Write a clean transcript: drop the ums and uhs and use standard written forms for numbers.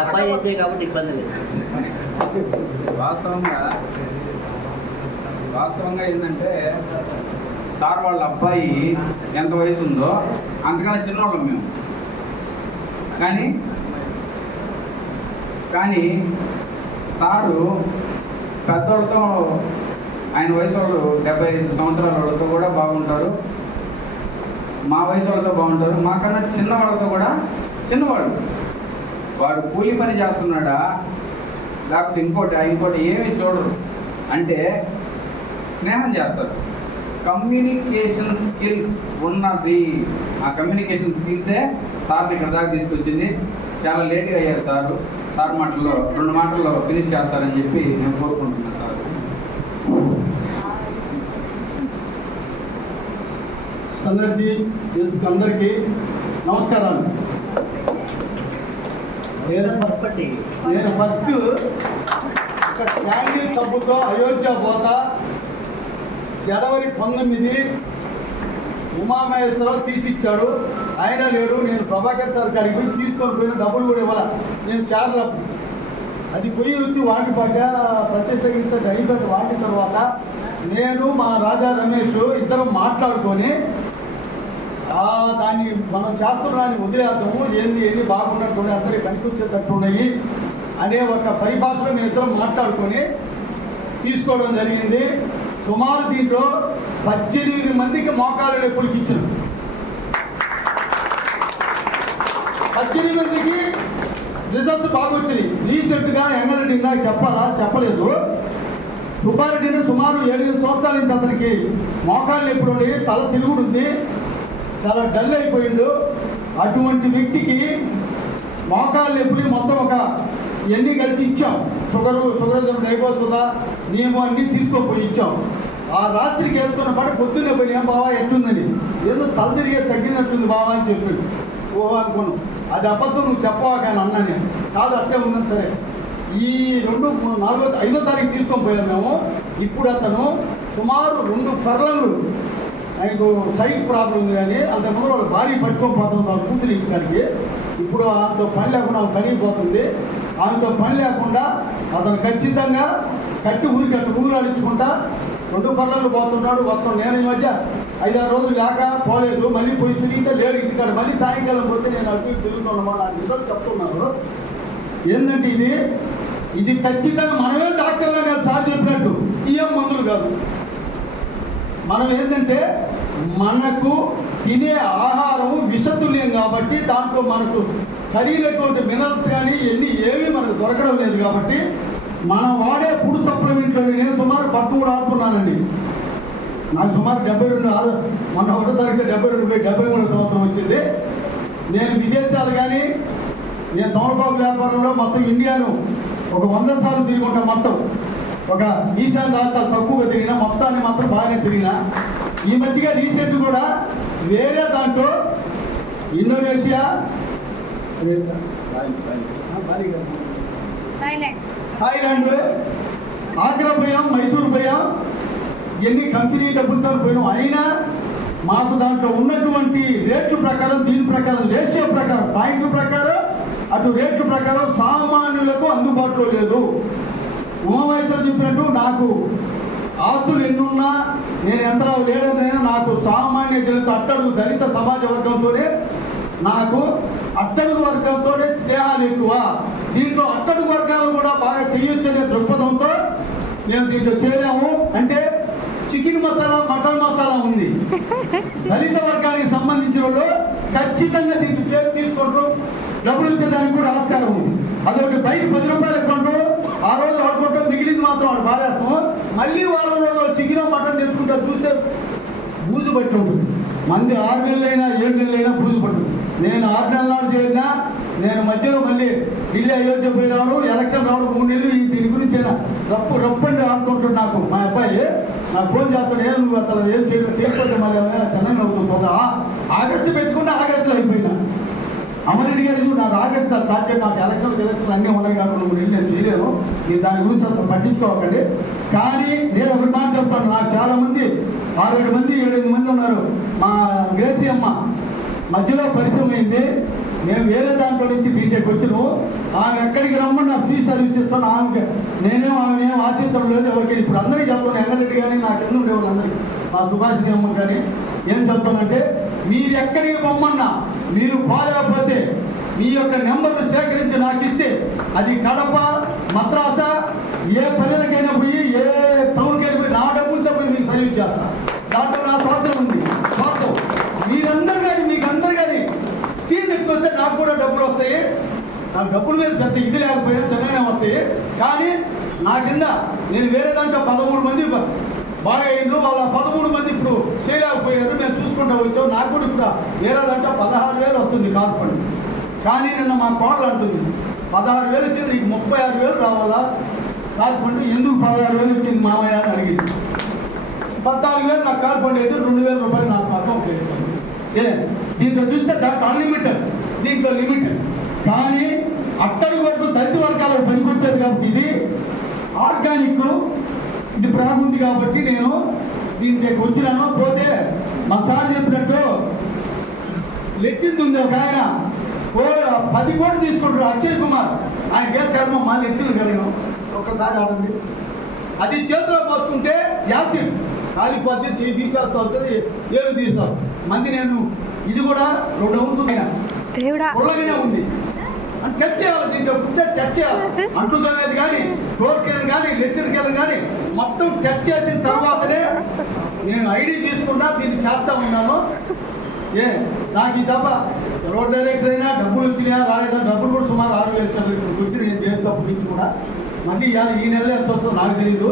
అబ్బాయి అయితే కాబట్టి ఇబ్బంది లేదు. వాస్తవంగా ఏంటంటే సార్ వాళ్ళ అబ్బాయి ఎంత వయసు ఉందో అంతకన్నా చిన్నవాళ్ళం మేము. కానీ సారు పెద్దవాళ్ళతో ఆయన వయసు వాళ్ళు 75 సంవత్సరాల వాళ్ళతో కూడా బాగుంటారు, మా వయసు వాళ్ళతో బాగుంటారు, మాకన్నా చిన్నవాళ్ళతో కూడా చిన్నవాళ్ళు. వాడు కూలి పని చేస్తున్నాడా లేకపోతే ఇంకోటి ఏమీ చూడరు, అంటే స్నేహం చేస్తారు. కమ్యూనికేషన్ స్కిల్స్ ఉన్నది. ఆ కమ్యూనికేషన్ స్కిల్సే సార్ని ఇక్కడ దాకా తీసుకొచ్చింది. చాలా లేట్గా అయ్యారు సార్ మాటల్లో 2 మాటల్లో ఫినిష్ చేస్తారని చెప్పి నేను కోరుకుంటున్నాను. సార్ అందరికీ నమస్కారాలు. నేను ఫస్ట్ ఒక క్యాండిల్ సబ్బుతో అయోధ్య పోతా జనవరి 19 ఉమామహేశ్వరరావు తీసిచ్చాడు. ఆయన లేడు. నేను ప్రభాకర్ సార్ కాడికి పోయి తీసుకొని పోయిన డబ్బులు కూడా ఇవ్వాలి. నేను చార్లప్పుడు అది పోయి వచ్చి వాటి పడ్డ ప్రత్యేకంగా అయిపోయి వాటి తర్వాత నేను మా రాజా రమేష్ ఇద్దరం మాట్లాడుకొని దాన్ని మనం చేస్తున్నాన్ని వదిలేద్దాము, ఏది బాగున్నట్టు అందరికీ కనిపించేటట్టున్నాయి అనే ఒక పరిభాషలో మేము ఇద్దరం మాట్లాడుకొని తీసుకోవడం జరిగింది. సుమారు దీంట్లో 18 మందికి మోకాలు నొప్పులకి ఇచ్చారు. 18 మందికి రిజల్ట్స్ బాగా వచ్చినాయి. రీసెంట్గా ఎంగరెడ్డి నాకు చెప్పలేదు. సుబ్బారెడ్డిని సుమారు 7 సంవత్సరాల నుంచి అతనికి మోకాలు నొప్పులు ఉండి తల తిరుగుడు ఉంది, చాలా డల్ అయిపోయిండు. అటువంటి వ్యక్తికి మోకాలు నొప్పులు మొత్తం ఒక ఎన్ని కలిసి ఇచ్చాం. షుగర్ డైబోస్ ఉందా మేము అన్నీ తీసుకోపోయి ఇచ్చాం. ఆ రాత్రికి వేసుకున్న పాట పొద్దున్నే పోయి ఏం బావా ఎట్టుందని, ఏదో తల తిరిగే తగ్గినట్టుంది బావా అని చెప్పాడు. ఓహో అనుకున్నాను. అది అబద్ధం, నువ్వు చెప్పవా కానీ అన్నా నేను. కాదు అట్లే ఉందని. సరే ఈ 2, 4, 5వ తారీఖు తీసుకొని పోయాం మేము. ఇప్పుడు అతను సుమారు 2 ఫర్లాంగులు ఆయనకు సైట్ ప్రాబ్లం ఉంది, కానీ అంతకుముందు వాళ్ళు భారీ పట్టుకొని పోతుంది వాళ్ళ కూతురు ఇంటికాడికి. ఇప్పుడు ఆమెతో పని లేకుండా ఆమె పనిపోతుంది. ఆమెతో పని లేకుండా అతను ఖచ్చితంగా ఊరికి ఊరాడించుకుంటా 2 ఫర్లాంగులు పోతున్నాడు. మొత్తం నేను ఈ మధ్య 5-6 రోజులు లేక పోలేదు. మళ్ళీ పోయి తిరిగితే లేడు ఇంటికాడ. మళ్ళీ సాయంకాలం పోతే నేను అటు తిరుగుతున్నామా నాకు రిజల్ట్ చెప్తున్నారు. ఏంటంటే ఇది ఖచ్చితంగా మనమే డాక్టర్లా కాదు సార్ చెప్పినట్టు ఏం మందులు కాదు. మనం ఏంటంటే మనకు తినే ఆహారము విషతుల్యం కాబట్టి దాంట్లో మనకు కలిగినటువంటి మినరల్స్ కానీ ఏమీ మనకు దొరకడం లేదు. కాబట్టి మనం వాడే ఫుడ్ సప్లిమెంట్లో నేను సుమారు 13 ఆడుతున్నానండి. నాకు సుమారు 72 మొన్న 1వ తారీఖు 73 సంవత్సరం వచ్చింది. నేను విదేశాలు కానీ నేను తమలపాకు వ్యాపారంలో మొత్తం ఇండియాను ఒక 100 సార్లు తిరుగుంటా. మొత్తం ఒక ఈశాన్య రాష్ట్రాలు తక్కువగా తిరిగినా, మొత్తాన్ని మాత్రం బాగానే తిరిగినా. ఈ మధ్యగా రీసెంట్ కూడా వేరే దాంట్లో ఇండోనేషియా, థాయిలాండ్, ఆగ్రా పోయాం, మైసూరు పోయాం. ఎన్ని కంపెనీ డబ్బులతో పోయాం. అయినా మాకు దాంట్లో ఉన్నటువంటి రేట్లు ప్రకారం, దీని ప్రకారం రేషియో ప్రకారం, పాయింట్ల ప్రకారం, అటు రేట్లు ప్రకారం సామాన్యులకు అందుబాటులో లేదు. ఉమామహేశ్వరరావు చెప్పినట్టు నాకు ఆస్తులు ఎన్నున్నా, నేను ఎంత లేడనైనా నాకు సామాన్య జనత అట్టడుగు దళిత సమాజ వర్గంతోనే, నాకు అట్టడుగు వర్గంతోనే స్నేహాలు ఎక్కువ. దీంట్లో అట్టడుగు వర్గాలు కూడా బాగా చేయొచ్చనే దృక్పథంతో మేము దీంట్లో చేరాము. అంటే చికెన్ మసాలా, మటన్ మసాలా ఉంది. దళిత వర్గానికి సంబంధించిన వాళ్ళు ఖచ్చితంగా దీంట్లో చేరు తీసుకుంటారు. డబ్బులు వచ్చేదానికి కూడా ఆస్కారం ఉంది. అదొకటి బయట 10 రూపాయలు కొంటారు, ఆ రోజు ఆడుకుంటాం, మిగిలింది మాత్రం వాడు పారేస్తాం. మళ్ళీ వారం రోజులు చికెన్ మటన్ తెచ్చుకుంటారు. చూస్తే బూజు పట్టి ఉంటుంది. మంది 6 నెలలైనా 7 నెలలైనా బూజు పట్టుంది. నేను 6 నెలల నాడు చేరినా, నేను మధ్యలో మళ్ళీ ఢిల్లీ అయోధ్య పోయినాడు, ఎలక్షన్ రావడం 3 నెలలు. దీని గురించి రప్పండి ఆడుతుంటాడు. నాకు మా అబ్బాయి నాకు ఫోన్ చేస్తాడు, ఏం నువ్వు అసలు ఏం చేయకపోతే మళ్ళీ చెన్నై అవుతుంది. ఆగస్టు పెట్టుకుంటే ఆగస్టులో అయిపోయినా. అమరెడ్డి గారు నాకు ఆగస్టు స్టార్ట్ నాకు ఎలక్షన్ అన్నీ ఉన్నాయి కాబట్టి నువ్వు నేను చేయలేను. నేను దాని గురించి అసలు పట్టించుకోకండి. కానీ నేను ఒకటి మాట చెప్తాను, నాకు 6-7 మంది 7-8 మంది ఉన్నారు. మా గ్రేసీ అమ్మ మధ్యలో పరిచయం అయింది. నేను వేరే దాంట్లో నుంచి దీంట్లోకి వచ్చిన ఆమె ఎక్కడికి రమ్మని నా ఫ్రీ సర్వీస్ ఇస్తాను. ఆమెకి ఆమె ఆశించడం లేదు ఎవరికి. ఇప్పుడు అందరికీ చెప్తాను, ఎంగరెడ్డి కానీ నా కింద ఉండేవాళ్ళు అందరికీ, మా సుభాషిణి అమ్మ కానీ ఏం చెప్తానంటే, మీరు ఎక్కడికి పొమ్మన్నా మీరు పోలేకపోతే మీ యొక్క నెంబర్ను సేకరించి నాకు ఇస్తే అది కడప, మద్రాసా, ఏ పల్లెలకైనా పోయి ఏ టౌన్కైనా పోయి నా డబ్బులతో పోయి మీకు సర్వీస్ చేస్తా. దాంట్లో నా స్వార్థం ఉంది. స్వార్థం మీరందరూ కానీ మీకు అందరు కానీ టీం ఎక్కువ వస్తే నాకు కూడా డబ్బులు వస్తాయి. నాకు డబ్బుల మీద పెద్ద ఇది లేకపోయినా చిన్నగా వస్తాయి. కానీ నా కింద నేను వేరే దాంట్లో 13 మంది బాగా అయ్యిండ్రు. వాళ్ళ 13 మంది ఇప్పుడు చేయలేకపోయారు. మేము చూసుకుంటూ వచ్చాం. నాకు కూడా ఇప్పుడు వేరే దాంట్లో 16,000 వస్తుంది కార్ ఫండ్. కానీ నిన్న మా కోడలు అంటుంది 16,000 వచ్చింది, నీకు 36,000 రావాలా కార్ ఫండ్, ఎందుకు 16,000 వచ్చింది మామయ్య అని అడిగింది. 14,000 నాకు కార్ ఫండ్ అయితే 2,000 రూపాయలు నాకు అకౌంట్ వేస్తాను. దీంట్లో చూస్తే దాంట్లో అన్లిమిటెడ్, దీంట్లో లిమిటెడ్. కానీ అక్కడి వరకు దళిత వర్గాలకు పనికొచ్చేది కాబట్టి ఇది ఆర్గానిక్, ఇది ప్రాగుంది కాబట్టి నేను దీంట్లోకి వచ్చినాను. పోతే మా సార్ చెప్పినట్టు లెట్టింది ఉంది ఒక ఆయన 10 కోట్లు తీసుకుంటారు అక్షయ్ కుమార్. ఆయనకే కర్మ మా లెట్టింది కలిగినాం. ఒక్కసారి ఆడండి, అది చేతిలో పోసుకుంటే యాసిడ్ కాలిపోతే చేయి తీసేస్తూ వస్తుంది, ఏలు తీస్తాం మంది. నేను ఇది కూడా 2 అంశం అయినా ఉల్లగానే ఉంది అని టచ్ చేయాలి. దీంట్లో టచ్ చేయాలి. అంటుదనేది కానీ టోర్కెన్ కానీ లెట్రిన్ కానీ మొత్తం టచ్ చేసిన తర్వాతనే నేను ఐడి తీసుకున్నా, దీన్ని చేస్తా ఉన్నాను. నాకు ఈ తప్ప రోడ్ డైరెక్టర్ అయినా డబ్బులు వచ్చినాయా రాలేదా, డబ్బులు కూడా సుమారు 6,000 వచ్చి నేను చేస్తాను నుంచి కూడా. మళ్ళీ ఈ నెల ఎంత వస్తుందో నాకు తెలియదు.